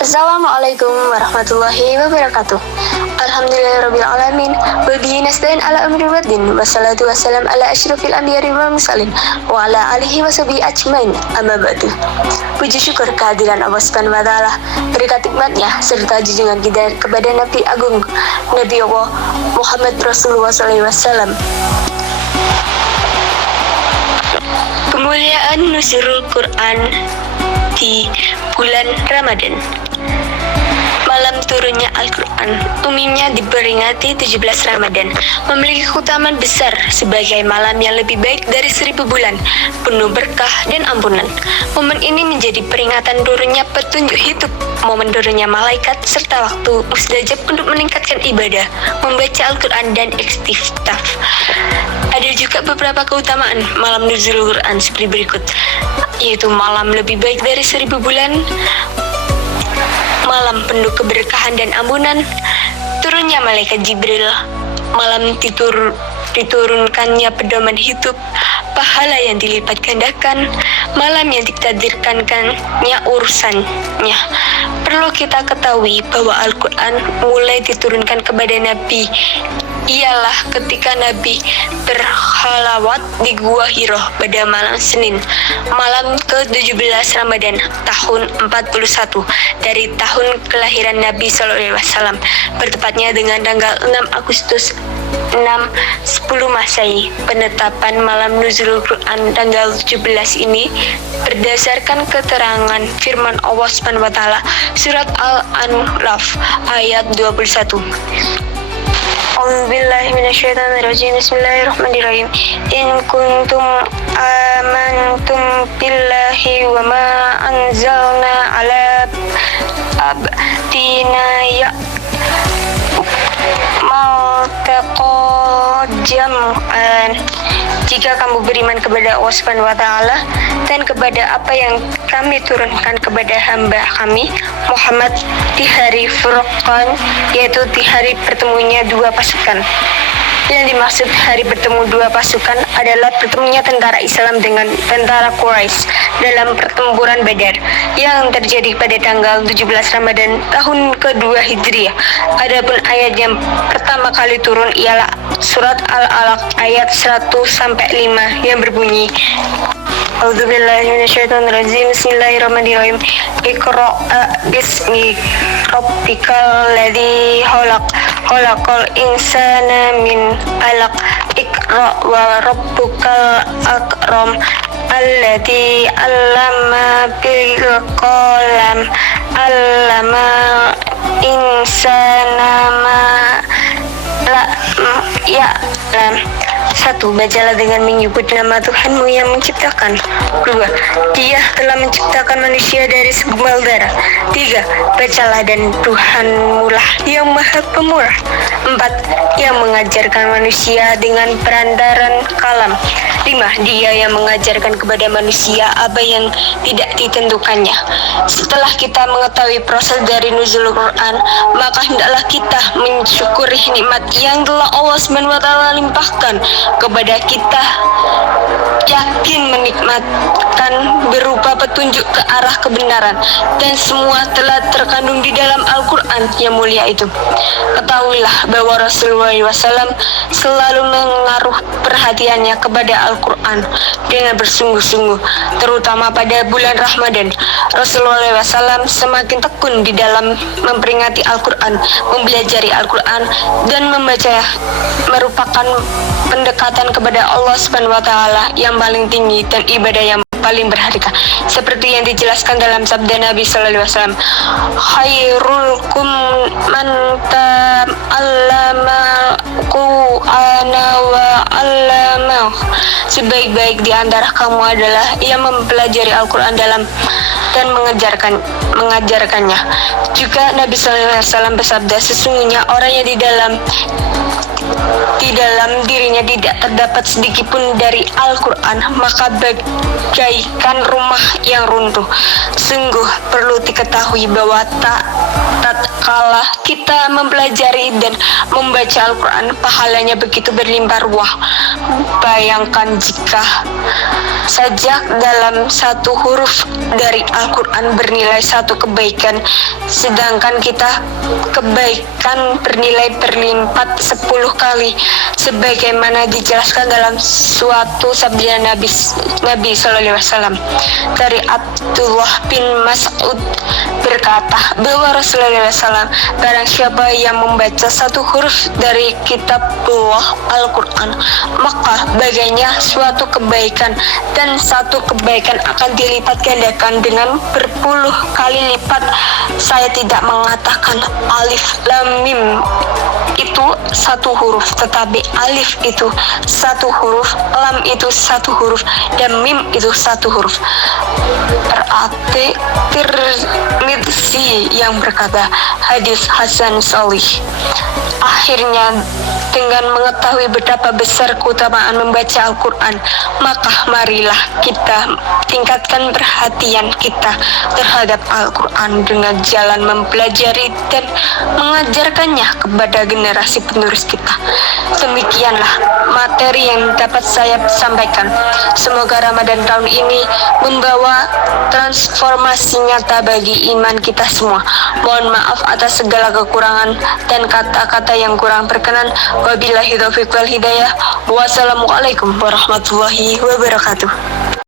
Assalamualaikum warahmatullahi wabarakatuh. Alhamdulillahirrabbilalamin. Wabihi nasta'in ala amri waddin. Wassalatu wassalam ala asyrafil anbiya'i wal mursalin wa ala alihi wa sahbihi ajmain. Amma ba'du. Puji syukur kehadiran Allah Subhanahu wa taala, berkat nikmatnya serta junjungan kita kepada Nabi Agung Nabi Allah Muhammad Rasulullah SAW. Kemuliaan nuzulul Quran di bulan Ramadan. Malam turunnya Al-Quran umumnya diperingati 17 Ramadan, memiliki keutamaan besar sebagai malam yang lebih baik dari 1000 bulan, penuh berkah dan ampunan. Momen ini menjadi peringatan turunnya petunjuk hidup, momen turunnya malaikat, serta waktu mustajab untuk meningkatkan ibadah, membaca Al-Quran dan istiftaf. Ada juga beberapa keutamaan malam nuzulul Quran seperti berikut, yaitu malam lebih baik dari 1000 bulan, malam penuh keberkahan dan ampunan, turunnya malaikat Jibril, malam diturunkannya pedoman hidup, pahala yang dilipat gandakan, malam yang ditakdirkannya urusannya. Perlu kita ketahui bahwa Al-Quran mulai diturunkan kepada Nabi ialah ketika Nabi berkhalawat di Gua Hiro pada malam Senin, malam ke-17 Ramadan tahun 41 dari tahun kelahiran Nabi SAW, bertepatnya dengan tanggal 6 Agustus 610 Masehi. Penetapan malam nuzulul Quran tanggal 17 ini berdasarkan keterangan firman Allah Subhanahu wa taala surat Al-An'am ayat 21. A'udzubillahi minasyaitonirrajim. Bismillahirrahmanirrahim. In kuntum amantum billahi wa ma anzalna ala abdina ya jam'an. Jika kamu beriman kepada Allah Subhanahu wa taala dan kepada apa yang kami turunkan kepada hamba kami Muhammad di hari Furqan, yaitu di hari bertemunya dua pasukan. Yang dimaksud hari bertemu dua pasukan adalah bertemunya tentara Islam dengan tentara Quraisy dalam pertempuran Badar yang terjadi pada tanggal 17 Ramadan tahun kedua Hijriah. Adapun ayat yang pertama kali turun ialah surat Al-Alaq ayat 100-5 yang berbunyi, A'udzubillahi minasyaitonirrajim. Bismillahirrahmanirrahim. Iqra' bismi rabbikal ladzi khalaq. Khalaqal insana min 'alaq. Iqra' wa rabbukal akram. Alladzi 'allama bil qalam. 'Allama insana ma ya'lam. 1. Bacalah dengan menyebut nama Tuhanmu yang menciptakan. 2. Dia telah menciptakan manusia dari segumpal darah. 3. Bacalah dan Tuhanmu lah yang maha pemurah. 4. Yang mengajarkan manusia dengan perantaran kalam. 5. Dia yang mengajarkan kepada manusia apa yang tidak ditentukannya. Setelah kita mengetahui proses dari nuzul Quran, maka hendaklah kita mensyukuri nikmat yang telah Allah SWT limpahkan kepada kita, yakin menikmatkan berupa petunjuk ke arah kebenaran, dan semua telah terkandung di dalam Al-Quran yang mulia itu. Ketahuilah bahwa Rasulullah SAW selalu mengaruh perhatiannya kepada Al-Quran dengan bersungguh-sungguh, terutama pada bulan Ramadan. Rasulullah SAW semakin tekun di dalam memperingati Al-Quran, mempelajari Al-Quran, dan membaca merupakan pendekatan kepada Allah Subhanahu wa taala yang paling tinggi dan ibadah yang paling berharga, seperti yang dijelaskan dalam sabda Nabi sallallahu alaihi wasallam, khairukum man ta'allama Qur'ana wa 'allamahu. Sebaik-baik di antara kamu adalah yang mempelajari Al-Quran dan mengajarkannya. Juga Nabi sallallahu alaihi wasallam bersabda, sesungguhnya orang yang di dalam dirinya tidak terdapat sedikit pun dari Al-Quran, maka bagaikan rumah yang runtuh. Sungguh perlu diketahui bahwa tatkala kita mempelajari dan membaca Al-Quran, pahalanya begitu berlimpah ruah. Bayangkan jika saja dalam satu huruf dari Al-Quran bernilai satu kebaikan, sedangkan kita kebaikan bernilai berlipat 10 kali, sebagaimana dijelaskan dalam suatu sabda Nabi SAW dari Abdullah bin Mas'ud berkata bahwa Rasulullah SAW, barang siapa yang membaca satu huruf dari kitabullah Al-Quran, maka baginya suatu kebaikan, dan satu kebaikan akan dilipat gandakan dengan berpuluh kali lipat. Saya tidak mengatakan alif lam mim itu satu huruf, tetapi alif itu satu huruf, lam itu satu huruf, dan mim itu satu huruf. Berarti Tirmidzi yang berkata hadis hasan sahih. Akhirnya, dengan mengetahui betapa besar keutamaan membaca Al-Quran, maka marilah kita tingkatkan perhatian kita terhadap Al-Quran dengan jalan mempelajari dan mengajarkannya kepada generasi penerus kita. Demikianlah materi yang dapat saya sampaikan. Semoga Ramadan tahun ini membawa transformasi nyata bagi iman kita semua. Mohon maaf atas segala kekurangan dan kata-kata yang kurang berkenan. Wabillahi taufiq wal hidayah. Wassalamualaikum warahmatullahi wabarakatuh.